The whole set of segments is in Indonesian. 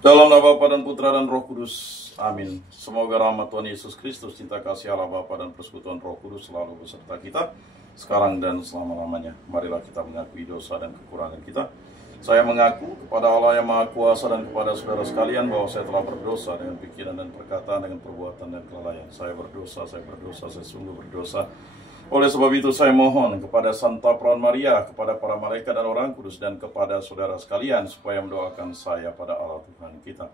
Dalam nama Bapa dan Putra dan Roh Kudus, amin. Semoga rahmat Tuhan Yesus Kristus, cinta kasih Allah Bapa dan persekutuan Roh Kudus selalu beserta kita, sekarang dan selama-lamanya. Marilah kita mengakui dosa dan kekurangan kita. Saya mengaku kepada Allah yang Maha Kuasa dan kepada saudara sekalian bahwa saya telah berdosa dengan pikiran dan perkataan, dengan perbuatan dan kelalaian. Saya berdosa, saya sungguh berdosa. Oleh sebab itu saya mohon kepada Santa Perawan Maria, kepada para malaikat dan orang kudus, dan kepada saudara sekalian supaya mendoakan saya pada Allah Tuhan kita.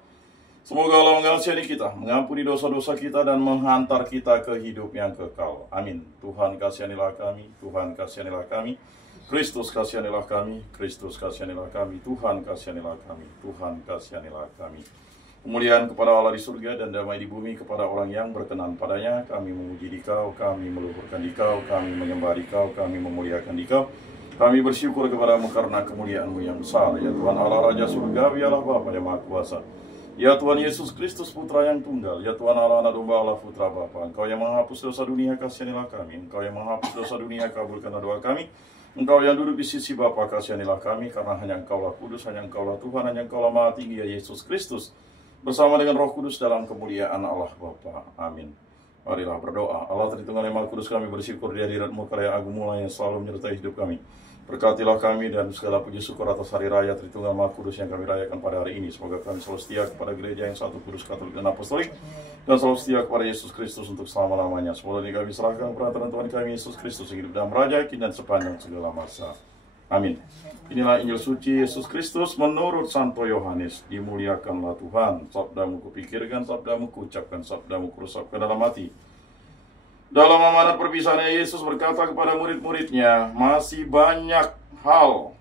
Semoga Allah mengasihi kita, mengampuni dosa-dosa kita, dan menghantar kita ke hidup yang kekal. Amin. Tuhan kasihanilah kami, Tuhan kasihanilah kami. Kristus kasihanilah kami, Kristus kasihanilah kami. Tuhan kasihanilah kami, Tuhan kasihanilah kami. Kemuliaan kepada Allah di surga dan damai di bumi kepada orang yang berkenan padanya. Kami memuji Dikau, kami meluhurkan Dikau, kami menyembah Dikau, kami memuliakan Dikau. Kami bersyukur kepadamu karena kemuliaan-Mu yang besar. Ya Tuhan Allah Raja Surgawi, Allah Bapa yang Maha Kuasa. Ya Tuhan Yesus Kristus Putra yang tunggal. Ya Tuhan Allah Anak Domba Allah Putra Bapa. Engkau yang menghapus dosa dunia, kasihanilah kami. Engkau yang menghapus dosa dunia, kabulkanlah doa kami. Engkau yang duduk di sisi Bapa, kasihanilah kami. Karena hanya Engkaulah kudus, hanya Engkaulah Tuhan, hanya Engkaulah Maha Tinggi, ya Yesus Kristus, bersama dengan Roh Kudus dalam kemuliaan Allah Bapa. Amin. Marilah berdoa. Allah Tritunggal yang Maha Kudus, kami bersyukur di hadirat-Mu, karya agung-Mu yang selalu menyertai hidup kami. Berkatilah kami dan segala puji syukur atas hari raya Tritunggal Maha Kudus yang kami rayakan pada hari ini. Semoga kami selalu setia kepada gereja yang satu, kudus, katolik, dan apostolik, dan selalu setia kepada Yesus Kristus untuk selama-lamanya. Semoga kami serahkan perantara Tuhan kami Yesus Kristus yang hidup dan meraja kini dan sepanjang segala masa. Amin. Inilah Injil suci Yesus Kristus menurut Santo Yohanes. Dimuliakanlah Tuhan. Sabdamu kupikirkan, sabdamu kuucapkan, sabdamu kuresapkan dalam hati. Dalam amanat perpisahannya, Yesus berkata kepada murid-muridnya, masih banyak hal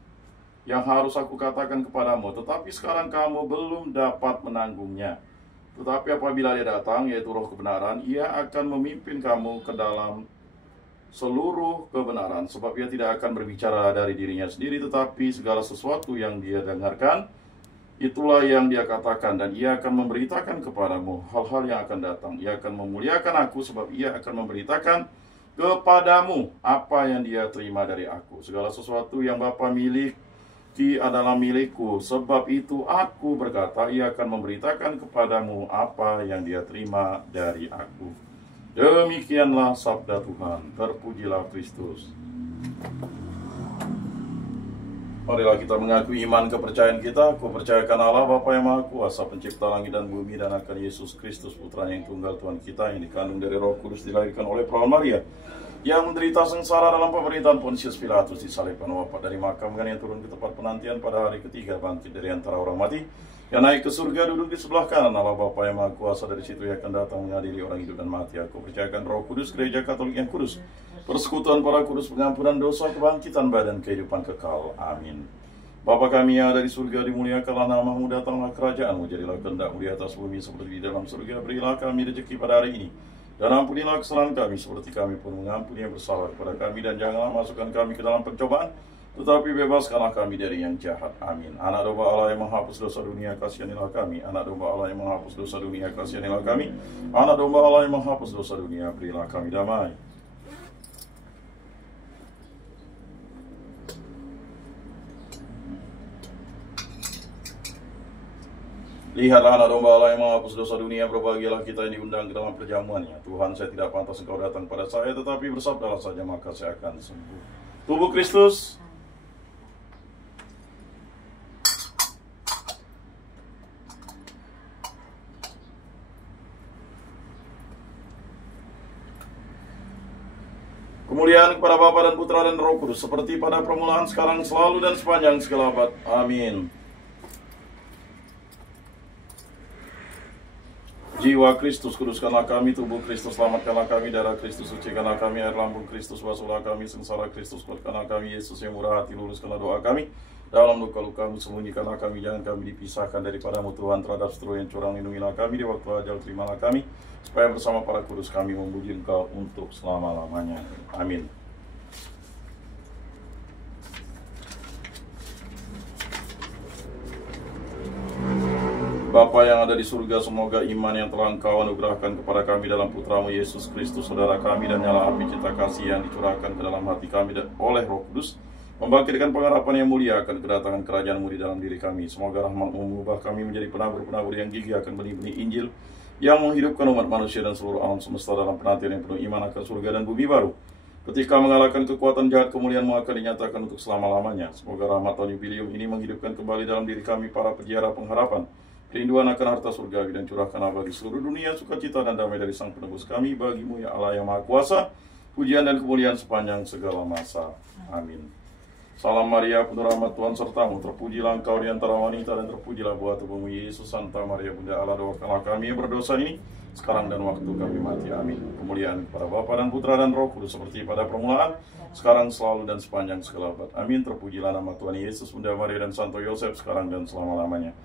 yang harus aku katakan kepadamu, tetapi sekarang kamu belum dapat menanggungnya. Tetapi apabila Dia datang, yaitu Roh kebenaran, Ia akan memimpin kamu ke dalam seluruh kebenaran, sebab Ia tidak akan berbicara dari dirinya sendiri, tetapi segala sesuatu yang Dia dengarkan, itulah yang Dia katakan, dan Ia akan memberitakan kepadamu hal-hal yang akan datang. Ia akan memuliakan aku, sebab Ia akan memberitakan kepadamu apa yang Dia terima dari aku. Segala sesuatu yang Bapa miliki adalah milikku, sebab itu aku berkata, Ia akan memberitakan kepadamu apa yang Dia terima dari aku. Demikianlah sabda Tuhan. Terpujilah Kristus. Marilah kita mengakui iman kepercayaan kita. Aku percayakan Allah Bapa yang Maha Kuasa, pencipta langit dan bumi, dan akan Yesus Kristus Putra yang tunggal Tuhan kita, yang dikandung dari Roh Kudus, dilahirkan oleh Perawan Maria, yang menderita sengsara dalam pemerintahan Pontius Pilatus, disalibkan, wafat, dari makam, yang turun ke tempat penantian, pada hari ketiga bangkit dari antara orang mati, yang naik ke surga, duduk di sebelah kanan Allah Bapa yang Maha Kuasa. Dari situ Ia akan datang mengadili orang hidup dan mati. Aku percayakan Roh Kudus, gereja Katolik yang kudus, persekutuan para kudus, pengampunan dosa, kebangkitan badan, kehidupan kekal. Amin. Bapa kami yang ada di surga, dimuliakanlah nama-Mu, datanglah kerajaan-Mu, jadilah kehendak-Mu di atas bumi seperti di dalam surga. Berilah kami rezeki pada hari ini, dan ampunilah kesalahan kami seperti kami pun mengampuni yang bersalah kepada kami, dan janganlah masukkan kami ke dalam pencobaan, tetapi bebaskanlah kami dari yang jahat. Amin. Anak domba Allah yang menghapus dosa dunia, kasihanilah kami. Anak domba Allah yang menghapus dosa dunia, kasihanilah kami. Anak domba Allah yang menghapus dosa dunia, berilah kami damai. Lihatlah anak domba Allah yang menghapus dosa dunia, berbahagialah kita yang diundang ke dalam perjamuannya. Tuhan, saya tidak pantas Engkau datang pada saya, tetapi bersabdalah saja, maka saya akan sembuh. Tubuh Kristus. Kemuliaan kepada Bapa dan Putra dan Roh Kudus, seperti pada permulaan, sekarang, selalu, dan sepanjang segala abad. Amin. Jiwa Kristus, kuduskanlah kami. Tubuh Kristus, selamatkanlah kami. Darah Kristus, sucikanlah kami. Air lambung Kristus, basuhlah kami. Sengsara Kristus, kuatkanlah kami. Yesus yang murah hati, luluskanlah doa kami. Dalam luka-luka-Mu sembunyikanlah kami. Jangan kami dipisahkan daripadamu Tuhan. Terhadap seteru yang curang, lindungilah kami. Di waktu ajal terimalah kami, supaya bersama para kudus kami memuji Engkau untuk selama-lamanya. Amin. Bapa yang ada di surga, semoga iman yang telah Engkau anugerahkan kepada kami dalam Putramu Yesus Kristus, saudara kami, dan nyala api cinta kasih yang dicurahkan ke dalam hati kami oleh Roh Kudus, membangkitkan pengharapan yang mulia akan kedatangan kerajaan-Mu di dalam diri kami. Semoga rahmat-Mu mengubah kami menjadi penabur-penabur yang gigih akan benih-benih Injil yang menghidupkan umat manusia dan seluruh alam semesta dalam penantian yang penuh iman akan surga dan bumi baru. Ketika mengalahkan kekuatan jahat, kemuliaan-Mu akan dinyatakan untuk selama-lamanya. Semoga rahmat Tahun Jubilium ini menghidupkan kembali dalam diri kami para peziarah pengharapan, kerinduan akan harta surgawi, dan curahkanlah bagi seluruh dunia sukacita dan damai dari Sang Penebus kami, bagi-Mu ya Allah yang Maha Kuasa, pujian dan kemuliaan sepanjang segala masa. Amin. Salam Maria, penuh rahmat Tuhan sertamu, terpujilah engkau di antara wanita, dan terpujilah buah tubuhmu Yesus. Santa Maria, Bunda Allah, doakanlah kami yang berdosa ini, sekarang dan waktu kami mati. Amin. Kemuliaan kepada Bapa dan Putra dan Roh Kudus, seperti pada permulaan, sekarang, selalu, dan sepanjang segala abad. Amin. Terpujilah nama Tuhan Yesus, Bunda Maria, dan Santo Yosef, sekarang dan selama-lamanya.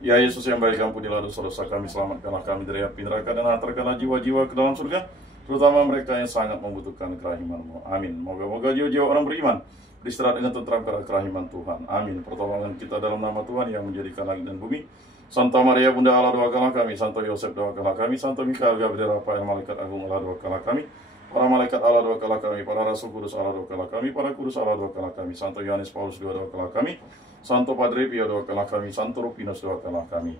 Ya Yesus yang baik, ampunilah dosa-dosa kami, selamatkanlah kami dari api neraka, dan hantarkanlah jiwa-jiwa ke dalam surga, terutama mereka yang sangat membutuhkan kerahiman-Mu. Amin. Moga-moga jiwa-jiwa orang beriman beristirahat dengan tentram karena kerahiman Tuhan. Amin. Pertolongan kita dalam nama Tuhan yang menjadikan langit dan bumi. Santa Maria, Bunda Allah, doakanlah kami. Santo Yosef, doakanlah kami. Santo Mikael, Gabriel, Rafael, Malaikat Agung Allah, doakanlah kami. Para malaikat Allah, doakanlah kami. Para rasul kudus Allah, doakanlah kami. Para kudus Allah, doakanlah kami. Santo Yohanes Paulus II, doakanlah kami. Santo Padre Pio, doakanlah kami. Santo Rufinus, doakanlah kami.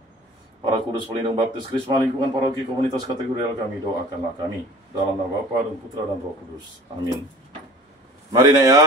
Para kudus pelindung baptis Krisma, lingkungan paroki komunitas kategorial kami, doakanlah kami. Dalam nama Bapa dan Putra dan Roh Kudus. Amin. Mari Nek ya.